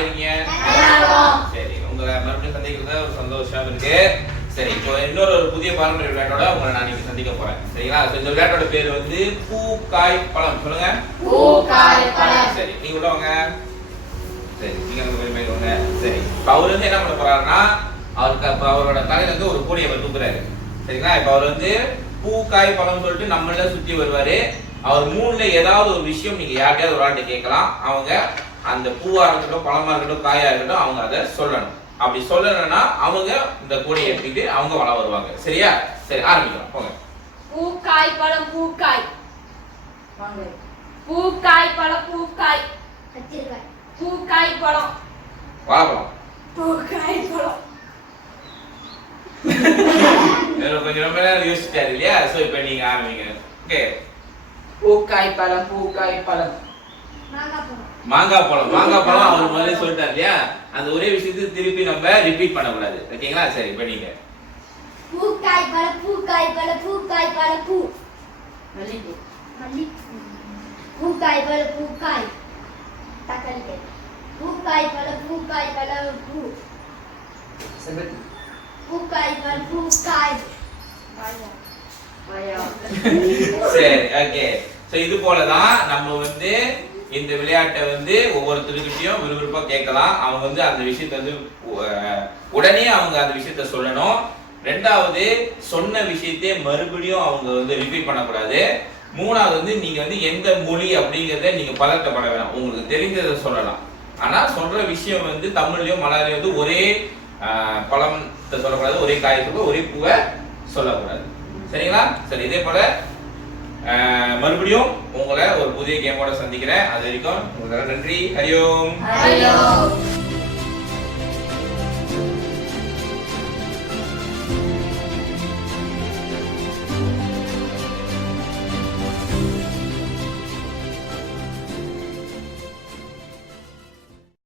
இருக்கீங்க சரி உங்களை மறுபடியும் சந்திக்கிறது ஒரு சந்தோஷம் இருக்கு. சரி இப்போ இன்னொரு ஒரு புதிய பாரம்பரிய விளையாட்டோட உங்களை நான் இன்னைக்கு சந்திக்க போறேன். சரிங்களா? So, இந்த விளையாட்டோட பேர் வந்து பூ காய் பழம். சொல்லுங்க. பூ, காய், பழம். சரி நீங்க உள்ள வாங்க. சரி நீங்க அங்க போய் வாங்க. சரி இப்போ அவர் வந்து என்ன பண்ண போறாருன்னா அவருக்கு அப்ப அவரோட தலையில இருந்து ஒரு கூடையை அவர் தூக்குறாரு. சரிங்களா? இப்போ அவர் வந்து பூ காய் பழம் சொல்லிட்டு நம்மள சுத்தி வருவாரு. அவர் மூணுல ஏதாவது ஒரு விஷயம் நீங்க யார்கிட்டயாவது ஒரு ஆள்கிட்ட கேட்கலாம். அவங்க அந்த பூவா இருக்கட்டும் பழமா இருக்கட்டும் காயா இருக்கட்டும் அவங்க அதை சொல்லணும். அப்படி சொல்லணும்னா அவங்க இந்த கூடையை எடுத்துக்கிட்டு அவங்க வள வருவாங்க. சரியா? சரி ஆரம்பிக்கலாம். போங்க. பூக்காய் பழம் பூக்காய். பூக்காய் பழம் பூக்காய். பூக்காய் பழம். வாழைப்பழம். பூக்காய் பழம். கொஞ்சம் ரொம்ப நேரம் யோசிச்சிட்டாரு இல்லையா சோ இப்போ நீங்க ஆரம்பிங்க. ஓகே பூக்காய் பழம் பூக்காய் பழம். மாங்காய் பழம். மாங்காய் பழம். அவர் முதல்ல சொல்லிட்டாரு இல்லையா அந்த ஒரே விஷயத்தை திருப்பி நம்ம ரிப்பீட் பண்ணக்கூடாது. ஓகேங்களா? சரி இப்போ நீங்க. பூக்காய் பழ பூக்காய் பழ பூக்காய் பழ பூ. மல்லிகைப்பூ மல்லி. பூக்காய் பழ பூக்காய். தக்காளி காய். பூக்காய் பழ பூக்காய் பழ பூ. செம்பருத்தி. பூக்காய் பழ பூக்காய். சரி ஓகே. சோ இது போல தான் நம்ம வந்து இந்த விளையாட்டை வந்து ஒவ்வொருத்தருக்கிட்டையும் விறுவிறுப்பாக கேட்கலாம். அவங்க வந்து அந்த விஷயத்தை வந்து உடனே அவங்க அந்த விஷயத்த சொல்லணும். ரெண்டாவது சொன்ன விஷயத்தையே மறுபடியும் அவங்க வந்து ரிப்பீட் பண்ணக்கூடாது. மூணாவது வந்து நீங்கள் வந்து எந்த மொழி அப்படிங்கிறத நீங்கள் பதட்டப்பட வேணாம். உங்களுக்கு தெரிஞ்சதை சொல்லலாம். ஆனால் சொல்கிற விஷயம் வந்து தமிழ்லையும் மலையாளையும் வந்து ஒரே பழம் சொல்லக்கூடாது. ஒரே காய் சொல்ல ஒரே பூவை சொல்லக்கூடாது. சரிங்களா? சரி இதே போல மறுபடியும் உங்களை ஒரு புதிய கேமோட சந்திக்கிறேன். அது வரைக்கும் உங்களுக்கு நன்றி. ஹரியோம் ஹரியோம்.